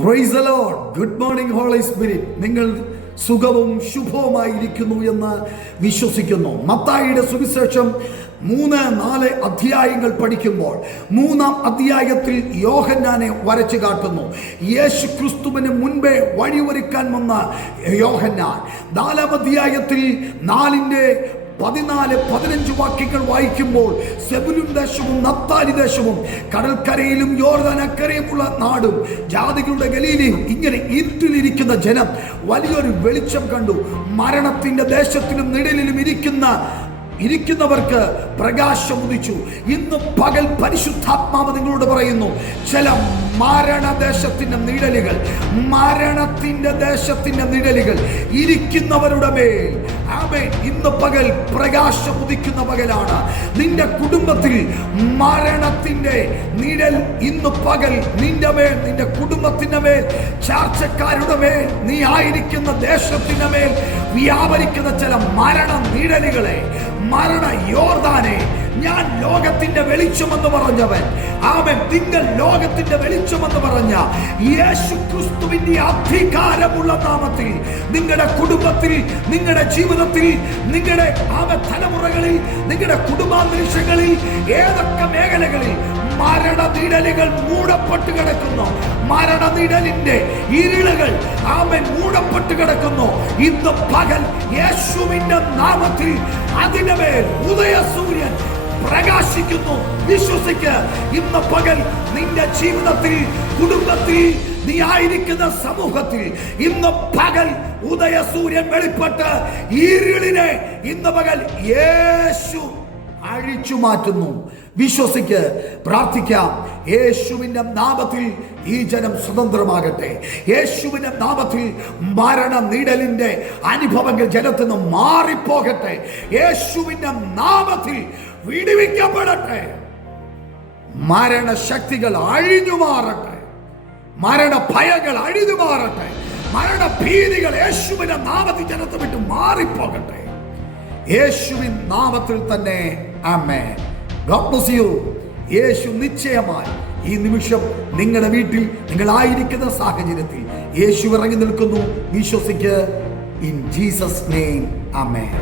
Price the Lord. Good morning Holy Spirit. നിങ്ങൾ സുഖവും ശുഭവുമായിരിക്കുന്നു എന്ന് വിശ്വസിക്കുന്നു. മത്തായിയുടെ സുവിശേഷം 3-4 അധ്യായങ്ങൾ പഠിക്കുമ്പോൾ 3-ാം അധ്യായത്തിൽ യോഹന്നാനെ വരച്ചു കാട്ടുന്നു. യേശു ക്രിസ്തുവിന് മുൻപേ വഴിയൊരുക്കാൻ വന്ന യോഹന്നാൻ. 4-ാം അധ്യായത്തിൽ 4-14-15 വാക്യങ്ങൾ വായിക്കുമ്പോൾ സെബുലൂൻ ദേശവും നഫ്താലി ദേശവും കടൽക്കരയിലും യോർദാനക്കരയുമുള്ള നാടും ജാതികളുടെ ഗലീലയും ഇങ്ങനെ ഇരുട്ടിലിരിക്കുന്ന ജനം വലിയൊരു വെളിച്ചം കണ്ടു. മരണത്തിന്റെ ദേശത്തിലും നിഴലിലും ഇരിക്കുന്നവർക്ക് പ്രകാശം ഉദിച്ചു. ഇന്ന് പകൽ പരിശുദ്ധാത്മാവ് നിങ്ങളോട് പറയുന്നു, ചില മരണത്തിന്റെ നിഴലുകൾ ഇരിക്കുന്നവരുടെ മേൽ ഇന്ന് പകൽ പ്രകാശം ഉദിക്കുന്ന പകലാണ്. നിന്റെ കുടുംബത്തിൽ മരണത്തിന്റെ നിഴൽ ഇന്ന് പകൽ നിന്റെ മേൽ, നിന്റെ കുടുംബത്തിന്റെ മേൽ, ചാർച്ചക്കാരുടെ മേൽ, നീ ആയിരിക്കുന്ന ദേശത്തിന്റെ മേൽ വ്യാപരിക്കുന്ന ചില മരണ നിഴലുകളെ, മരണ യോർദാനെ, ഞാൻ ലോകത്തിന്റെ വെളിച്ചമെന്ന് പറഞ്ഞവൻ, നിങ്ങൾ ലോകത്തിന്റെ വെളിച്ചമെന്ന് പറഞ്ഞ യേശു ക്രിസ്തുവിന്റെ അധികാരമുള്ള നാമത്തിൽ നിങ്ങളുടെ കുടുംബത്തിൽ, നിങ്ങളുടെ ജീവിതത്തിൽ, നിങ്ങളുടെ തലമുറകളിൽ, നിങ്ങളുടെ കുടുംബാന്തരീക്ഷങ്ങളിൽ, ഏതൊക്കെ മേഖലകളിൽ മരണനിഴലുകൾ മൂടപ്പെട്ട് കിടക്കുന്നു, മരണനിഴലിന്റെ ഇരുളുകൾ മൂടപ്പെട്ട് കിടക്കുന്നു, ഇന്ന് പകൽ യേശുവിന്റെ നാമത്തിൽ അതിന്റെ മേൽ ഉദയസൂര്യൻ പ്രകാശിക്കുന്നു. വിശ്വസിക്ക്. ഇന്ന് പകൽ നിന്റെ ജീവിതത്തിൽ, കുടുംബത്തിൽ, നീ ആയിരിക്കുന്ന സമൂഹത്തിൽ ഇന്ന് പകൽ ഉദയസൂര്യൻ വെളിപ്പെട്ട് ഇരുളിനെ ഇന്ന് പകൽ യേശു അഴിച്ചു മാറ്റുന്നു. വിശ്വസിക്ക്. പ്രാർത്ഥിക്കാം. യേശുവിന്റെ നാമത്തിൽ ഈ ജനം സ്വതന്ത്രമാകട്ടെ. യേശുവിന്റെ നാമത്തിൽ മരണ നിഴലിന്റെ അനുഭവങ്ങൾ ജനത്തിൽ നിന്ന് മാറിപ്പോകട്ടെ. യേശുവിന്റെ നാമത്തിൽ വിടുവിക്കപ്പെടട്ടെ. മരണശക്തികൾ അഴിഞ്ഞു മാറട്ടെ. മരണ ഭയങ്ങൾ അഴിഞ്ഞു മാറട്ടെ. മരണ ഭീതികൾ യേശുവിന്റെ നാമത്തിൽ ജനത്തെ വിട്ട് മാറിപ്പോകട്ടെ. യേശുവിൻ നാമത്തിൽ തന്നെ. ആമേൻ. God bless you. യേശു നിശ്ചയമായി ഈ നിമിഷം നിങ്ങളുടെ വീട്ടിൽ, നിങ്ങളായിരിക്കുന്ന സാഹചര്യത്തിൽ യേശു ഇറങ്ങി നിൽക്കുന്നു. വിശ്വസിക്ക്. In Jesus name. ആമേൻ.